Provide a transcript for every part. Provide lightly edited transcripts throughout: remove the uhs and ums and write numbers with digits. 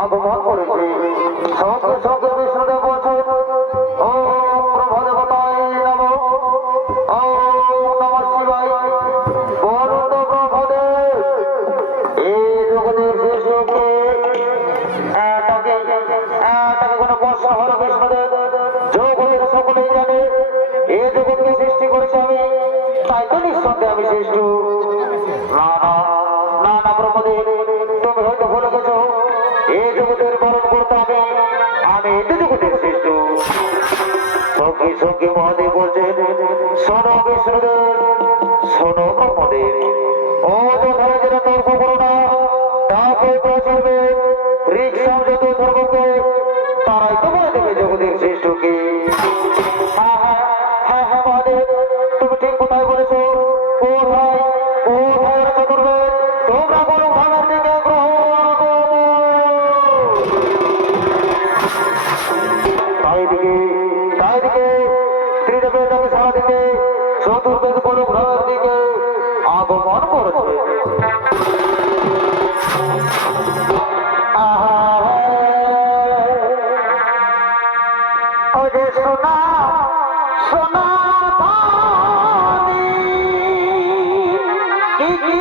আগমন করেছে সঙ্গে সঙ্গে বিষ্ণুদেব বলছেন ওম প্রভা দেবতায় নমঃ ওম নমঃ শিবায় বরুণ প্রভদেব এই জগতের বিষ্ণুকে তাকে কোনো প্রশ্ন হলো বিষ্ণুদেব জগতের সকলেই জানে এই জগৎকে সৃষ্টি করেছে আমি তাই তো নিঃসন্দেহে আমি সৃষ্ট না না না না ব্রহ্মদেব তুমি হয়তো ভুলে গেছো এই জগতের বরণ করতে হবে আমি এতে জগতের শ্রেষ্ঠ সঙ্গে সঙ্গে মহাদেব বলছেন শোনো বিষ্ণুদেব শোনো ব্রহ্মদেব ও যেখানে যেটা তর্ক করো না তাকে পৌঁছবে রিক্সা যত ধর্মকে তারাই তো বলে দেবে জগতের শ্রেষ্ঠকে হ্যাঁ হ্যাঁ হ্যাঁ হ্যাঁ মহাদেব তুমি ঠিক কোথায় বলেছো কোথায় কোথায় চতুর্বেদ তোমরা বলো ভাঙার দিকে চতুর্বেদ বড় ঘরের দিকে আগমন করেছে সোনা সোনা কি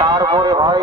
তারপরে ভাই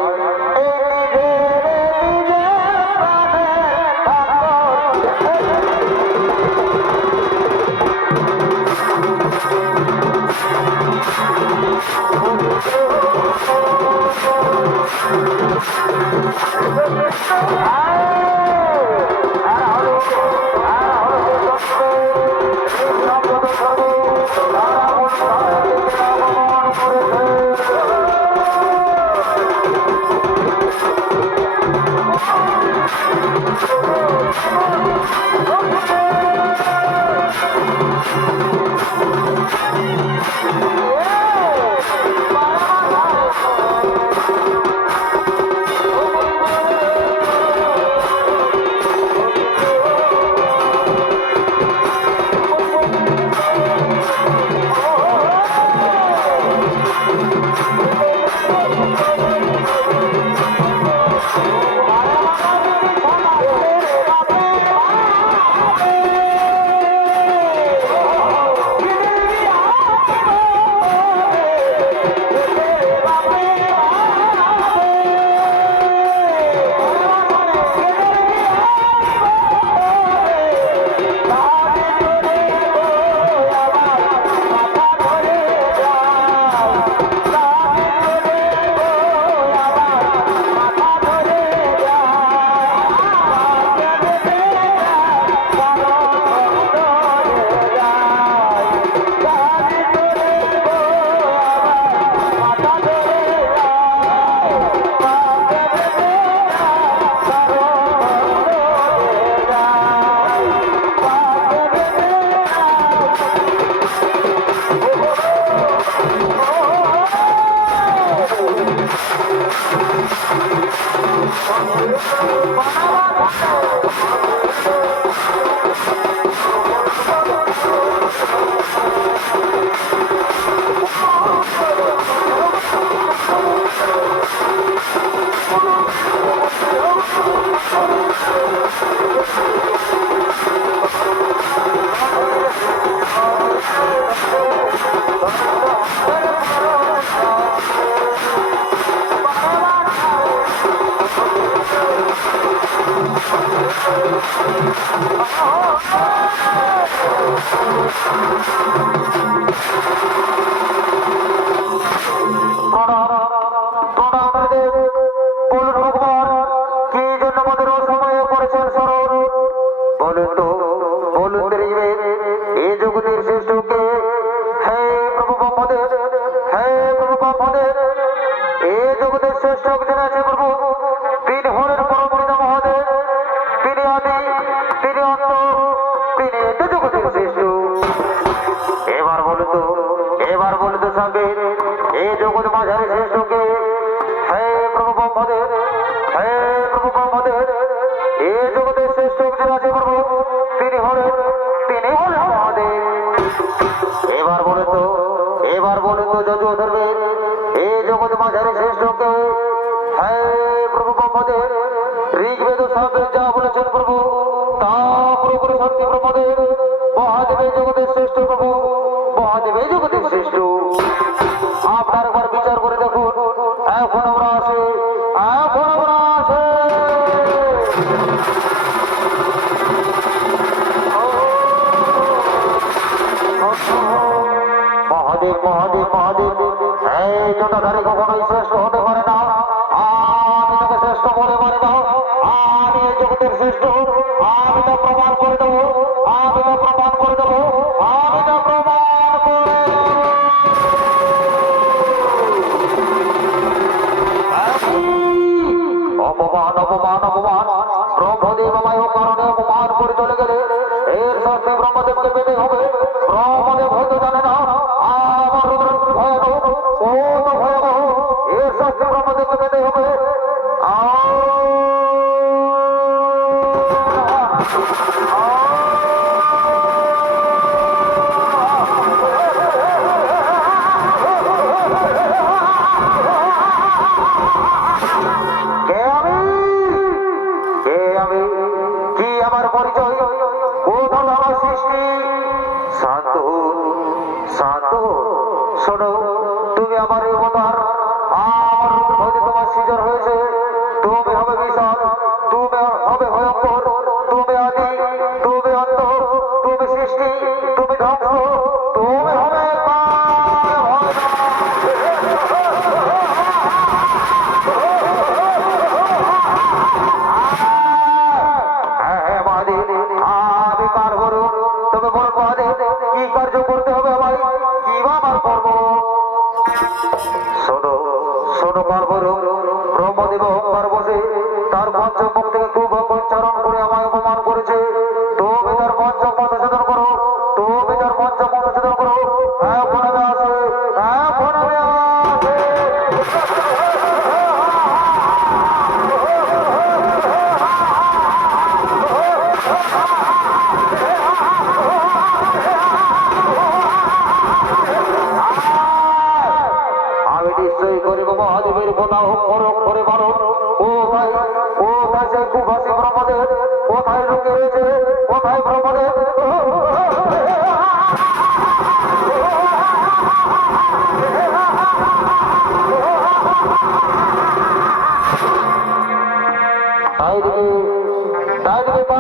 এবার বলুন তো সঙ্গে এই জগৎ মাঝারি শ্রেষ্ঠকে হে প্রভু ব্রহ্মদেব, হে প্রভু ব্রহ্মদেব, এই জগতের শ্রেষ্ঠ যে আছে প্রভু তিনি হলেন মহাদেব। এবার বলুন তো যজু ধরবে এই জগৎ মাঝারি শ্রেষ্ঠকে হে প্রভু ব্রহ্মদেব, ঋগ্বেদ সাবেদ যা বলেছেন প্রভু তা পুরোপুরি সত্যি ব্রহ্মদেব। মহাদেবের জগতের শ্রেষ্ঠ প্রভু, মহাদেবের জগতের শ্রেষ্ঠ। আপনার একবার বিচার করে দেখুন, এখন আমরা আসে মহাদেব মহাদেব মহাদেব। এই জটাধারী কখনোই শ্রেষ্ঠ হতে পারে না, আমি তাকে শ্রেষ্ঠ বলে পারি না। আমি এই জগতের শ্রেষ্ঠ, আমি তা প্রমাণ করে দেবো, আমি তা প্রমাণ করে দেবো, আমি তা প্রমাণ করে অপমান অপমান অপমান। ব্রহ্মদেব আমায় কারণে অপমান করে চলে গেলে এর শাস্তি ব্রহ্মদেবকে পেতে হবে। ব্রহ্মদেব হয়তো জানে না আমার রুদ্র ভয়াবহ, কত ভয়াবহ, এর শাস্তি ব্রহ্মদেবকে পেতে হবে। কি আমার পরিচয়, কোথাও আমার সৃষ্টি? শান্ত শান্ত শোনো, তুমি আমার অবতার, আমার রূপে হয়তো তোমার সৃজন হয়েছে। তুমি হবে বিশাল, তুমি হবে ভয়ঙ্কর, তুমি আদি, তুমি অন্ত, তুমি সৃষ্টি, তুমি ধ্বংস, তুমি হবে কি কার্য করতে হবে আমায়, কি বা আমার কর্ম? শোনো শোনো পার্বর, ব্রহ্মদেব অহংকার বসে তার পঞ্চমুখ থেকে খুব উচ্চারণ করে আমায় অপমান করেছে। তুমি তার পঞ্চম মধুসূদন করো, তুমি তার পঞ্চম মধুসূদন করো। এখন আমি আসে, এখন আমি আসে। আমি নিশ্চয়ই করিব মহাদেবের কথা করে বারণ।